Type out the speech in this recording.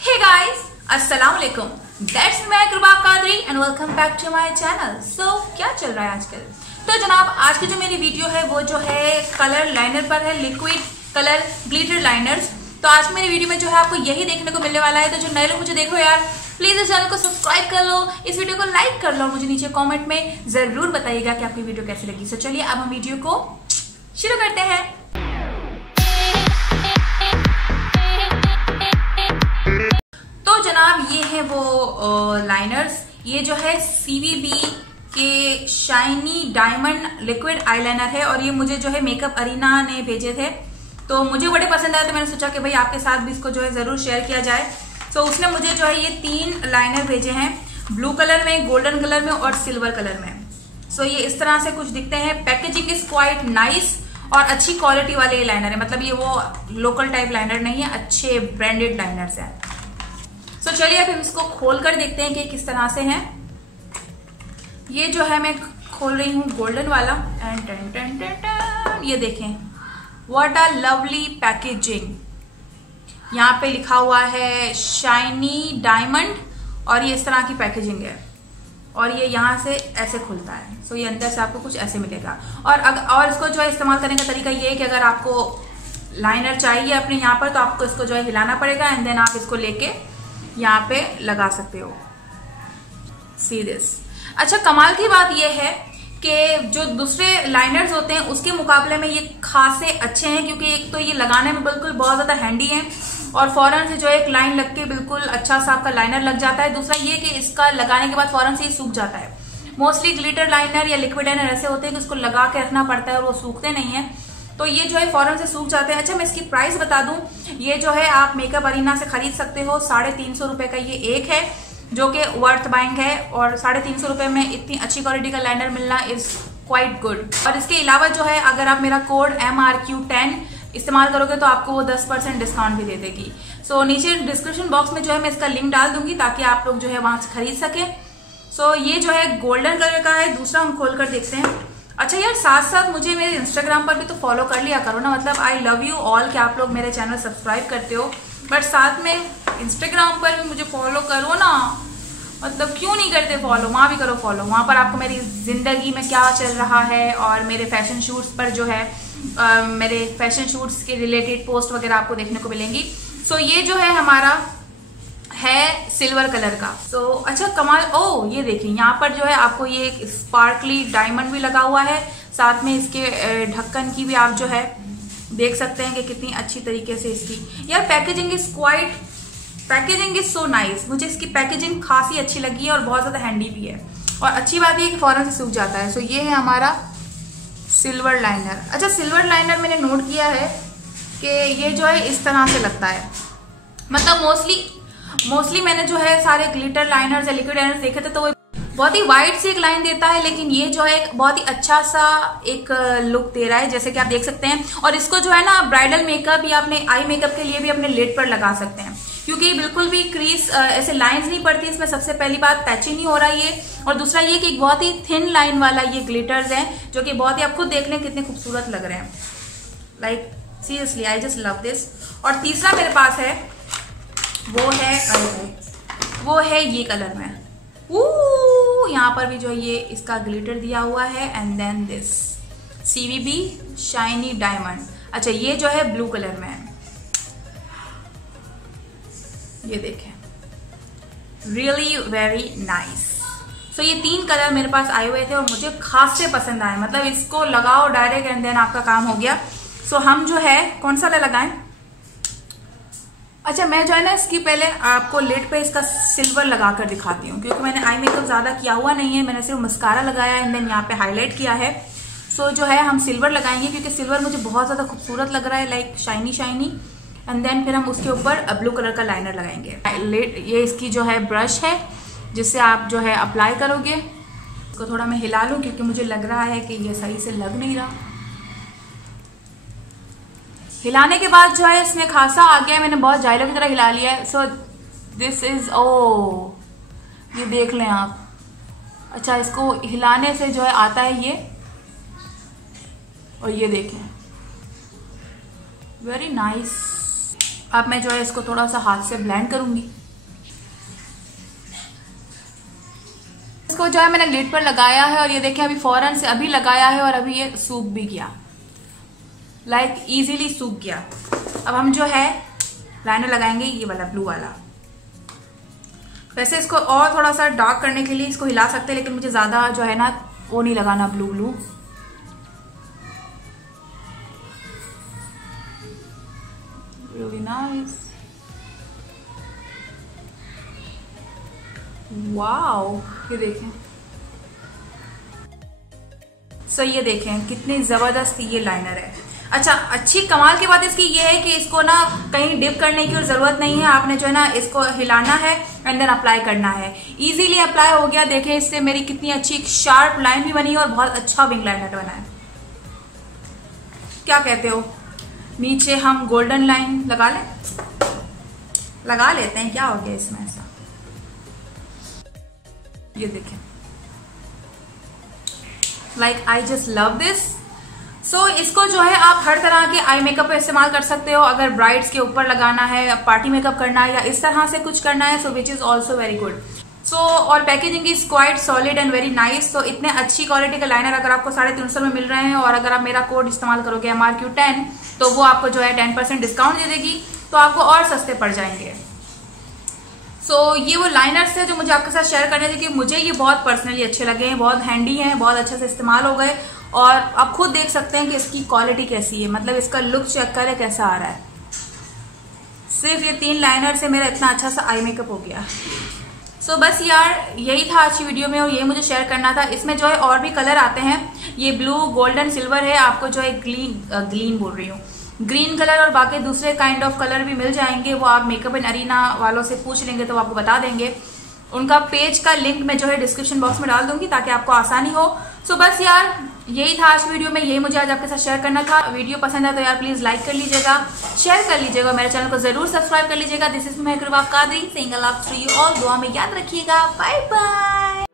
Hey guys, अस्सलाम वालेकुम। That's me कृपा Qadri and welcome back to my channel. So क्या चल रहा है आजकल? तो जनाब आज की जो मेरी वीडियो है वो जो है कलर लाइनर पर है, लिक्विड कलर ग्लिटर लाइनर्स। तो आज मेरी वीडियो में जो है आपको यही देखने को मिलने वाला है। तो जो नए लोग मुझे देखो यार, प्लीज इस चैनल को सब्सक्राइब कर लो, इस वीडियो को लाइक कर लो, मुझे नीचे कमेंट में जरूर बताइएगा कि आपकी वीडियो कैसी लगी। तो चलिए अब हम वीडियो को शुरू करते हैं। तो जनाब ये है वो लाइनर्स, ये जो है CVB के शाइनी डायमंड लिक्विड आईलाइनर है और ये मुझे जो है मेकअप अरीना ने भेजे थे। तो मुझे बड़े पसंद आए तो मैंने सोचा कि भाई आपके साथ भी इसको जो है जरूर शेयर किया जाए। तो उसने मुझे जो है ये 3 लाइनर भेजे हैं, ब्लू कलर में, गोल्डन कलर में और सिल्वर कलर में। सो ये इस तरह से कुछ दिखते हैं। पैकेजिंग इज क्वाइट नाइस और अच्छी क्वालिटी वाले लाइनर है, मतलब ये वो लोकल टाइप लाइनर नहीं है, अच्छे ब्रांडेड लाइनर्स हैं। तो चलिए अब हम इसको खोल कर देखते हैं कि किस तरह से हैं। ये जो है मैं खोल रही हूँ गोल्डन वाला एंड टन टन टन टन, ये देखें व्हाट अ लवली पैकेजिंग। यहाँ पे लिखा हुआ है शाइनी डायमंड और ये इस तरह की पैकेजिंग है और ये यहाँ से ऐसे खुलता है। सो ये अंदर से आपको कुछ ऐसे मिलेगा। और इसको जो है इस्तेमाल करने का तरीका ये है कि अगर आपको लाइनर चाहिए अपने यहाँ पर तो आपको इसको जो है हिलाना पड़ेगा एंड देन आप इसको लेके यहाँ पे लगा सकते हो। See this. अच्छा, कमाल की बात यह है कि जो दूसरे लाइनर्स होते हैं उसके मुकाबले में ये खासे अच्छे हैं, क्योंकि एक तो ये लगाने में बिल्कुल बहुत ज्यादा हैंडी है और फौरन से जो एक लाइन लग के बिल्कुल अच्छा सा आपका लाइनर लग जाता है। दूसरा ये कि इसका लगाने के बाद फौरन से ही सूख जाता है। मोस्टली ग्लिटर लाइनर या लिक्विड लाइनर ऐसे होते हैं कि उसको लगा के रखना पड़ता है और वो सूखते नहीं है, तो ये जो है फौरन से सूख जाते हैं। अच्छा, मैं इसकी प्राइस बता दूं, ये जो है आप मेकअप अरीना से खरीद सकते हो। 350 रुपए का ये एक है, जो कि वर्थ बाइंग है। और 350 रुपए में इतनी अच्छी क्वालिटी का लाइनर मिलना इज क्वाइट गुड। और इसके अलावा जो है अगर आप मेरा कोड MRQ10 इस्तेमाल करोगे तो आपको वो 10% डिस्काउंट भी दे देगी। सो नीचे डिस्क्रिप्शन बॉक्स में जो है मैं इसका लिंक डाल दूंगी ताकि आप लोग जो है वहां से खरीद सके। सो ये जो है गोल्डन कलर का है। दूसरा हम खोल कर देखते हैं। अच्छा यार, साथ साथ मुझे मेरे इंस्टाग्राम पर भी तो फॉलो कर लिया करो ना, मतलब आई लव यू ऑल कि आप लोग मेरे चैनल सब्सक्राइब करते हो, बट साथ में इंस्टाग्राम पर भी मुझे फॉलो करो ना। मतलब क्यों नहीं करते फॉलो, वहां भी करो फॉलो। वहां पर आपको मेरी जिंदगी में क्या चल रहा है और मेरे फैशन शूट्स पर जो है मेरे फैशन शूट्स के रिलेटेड पोस्ट वगैरह आपको देखने को मिलेंगी। सो ये जो है हमारा है सिल्वर कलर का। सो अच्छा कमाल। ओ ये देखिए, यहाँ पर जो है आपको ये एक स्पार्कली डायमंड भी लगा हुआ है, साथ में इसके ढक्कन की भी आप जो है देख सकते हैं कि कितनी अच्छी तरीके से इसकी यार पैकेजिंग इज सो नाइस। मुझे इसकी पैकेजिंग खासी अच्छी लगी है और बहुत ज्यादा हैंडी भी है और अच्छी बात ये कि फौरन से सूख जाता है। सो ये है हमारा सिल्वर लाइनर। अच्छा, सिल्वर लाइनर मैंने नोट किया है कि ये जो है इस तरह से लगता है, मतलब मोस्टली मैंने जो है सारे ग्लिटर लाइनर्स या लिक्विड लाइनर्स देखे थे तो वो बहुत ही वाइट सी एक लाइन देता है, लेकिन ये जो है एक बहुत ही अच्छा सा एक लुक दे रहा है, जैसे कि आप देख सकते हैं। और इसको जो है ना ब्राइडल मेकअप या अपने आई मेकअप के लिए भी अपने लिड पर लगा सकते हैं, क्योंकि बिल्कुल भी क्रीज ऐसे लाइंस नहीं पड़ती इसमें। सबसे पहली बात पैची नहीं हो रहा ये, और दूसरा ये कि बहुत ही थिन लाइन वाला ये ग्लिटर्स हैं जो कि बहुत ही, आप खुद देख लें कितने खूबसूरत लग रहे हैं। Like seriously I just love this. और तीसरा मेरे पास है वो है ये कलर में। यहाँ पर भी जो ये इसका ग्लिटर दिया हुआ है and then this CVB shiny diamond. अच्छा, ये जो है ब्लू कलर में है, ये देखें, रियली वेरी नाइस। सो ये 3 कलर मेरे पास आए हुए थे और मुझे खास से पसंद आए, मतलब इसको लगाओ डायरेक्ट एंड देन आपका काम हो गया। सो हम जो है कौन सा लगाएं। अच्छा, मैं जो है ना इसकी पहले आपको लिड पे इसका सिल्वर लगा कर दिखाती हूँ, क्योंकि मैंने आई मेकअप ज्यादा किया हुआ नहीं है, मैंने सिर्फ मस्कारा लगाया एंड देन यहाँ पे हाईलाइट किया है। सो जो है हम सिल्वर लगाएंगे क्योंकि सिल्वर मुझे बहुत ज्यादा खूबसूरत लग रहा है, लाइक शाइनी एंड देन फिर हम उसके ऊपर ब्लू कलर का लाइनर लगाएंगे। ये इसकी जो है ब्रश है जिससे आप जो है अप्लाई करोगे। इसको थोड़ा मैं हिला लूं क्योंकि मुझे लग रहा है कि ये सही से लग नहीं रहा। हिलाने के बाद जो है इसमें खासा आ गया है, मैंने बहुत जायलों की तरह हिला लिया है। सो दिस इज ये देख लें आप। अच्छा, इसको हिलाने से जो है आता है ये, और ये देखें वेरी नाइस। अब मैं जो है इसको थोड़ा सा हाथ से ब्लेंड करूंगी। इसको जो है मैंने लिड पर लगाया है और ये देखें अभी फौरन से अभी लगाया है और अभी ये सूख भी गया, लाइक इजीली सूख गया। अब हम जो है लाइनर लगाएंगे ये वाला ब्लू वाला। वैसे इसको और थोड़ा सा डार्क करने के लिए इसको हिला सकते हैं, लेकिन मुझे ज्यादा जो है ना वो नहीं लगाना blue blue. Really nice. Wow, ये देखें। सो ये देखें कितनी जबरदस्त ये लाइनर है। अच्छा, अच्छी कमाल की बात इसकी ये है कि इसको ना कहीं डिप करने की और जरूरत नहीं है। आपने जो है ना इसको हिलाना है एंड देन अप्लाई करना है। इजीली अप्लाई हो गया। देखें इससे मेरी कितनी अच्छी शार्प लाइन भी बनी है और बहुत अच्छा विंग लाइनर बना है। क्या कहते हो? नीचे हम गोल्डन लाइन लगा लें, लगा लेते हैं, क्या हो गया इसमें ऐसा। ये देखें, like I just love this. So इसको जो है आप हर तरह के आई मेकअप पे इस्तेमाल कर सकते हो। अगर ब्राइड्स के ऊपर लगाना है, पार्टी मेकअप करना है या इस तरह से कुछ करना है, so which is also very good. So और packaging is quite solid and very nice. तो इतने अच्छी क्वालिटी के लाइनर अगर आपको 350 में मिल रहे हैं और अगर आप मेरा कोड इस्तेमाल करोगे MRQ10 तो वो आपको जो है 10% डिस्काउंट दे देगी, तो आपको और सस्ते पड़ जाएंगे। सो ये वो लाइनर्स है जो मुझे आपके साथ शेयर करने थे कि मुझे ये बहुत पर्सनली अच्छे लगे हैं, बहुत हैंडी हैं, बहुत अच्छे से इस्तेमाल हो गए। और आप खुद देख सकते हैं कि इसकी क्वालिटी कैसी है, मतलब इसका लुक चेक करें कैसा आ रहा है। सिर्फ ये 3 लाइनर से मेरा इतना अच्छा सा आई मेकअप हो गया। सो बस यार यही था आज की वीडियो में और ये मुझे शेयर करना था। इसमें जो है और भी कलर आते हैं, ये ब्लू, गोल्डन, सिल्वर है। आपको जो है ग्रीन बोल रही हूँ, ग्रीन कलर और बाकी दूसरे काइंड ऑफ कलर भी मिल जाएंगे। वो आप मेकअप इन अरीना वालों से पूछ लेंगे तो आपको बता देंगे। उनका पेज का लिंक मैं जो है डिस्क्रिप्शन बॉक्स में डाल दूंगी ताकि आपको आसानी हो। सो बस यार यही था आज वीडियो में, यही मुझे आज आपके साथ शेयर करना था। वीडियो पसंद है तो यार प्लीज लाइक कर लीजिएगा, शेयर कर लीजिएगा, मेरे चैनल को जरूर सब्सक्राइब कर लीजिएगा। This is Mehbooba Qadri saying a love to you all. दुआ में याद रखिएगा। Bye bye.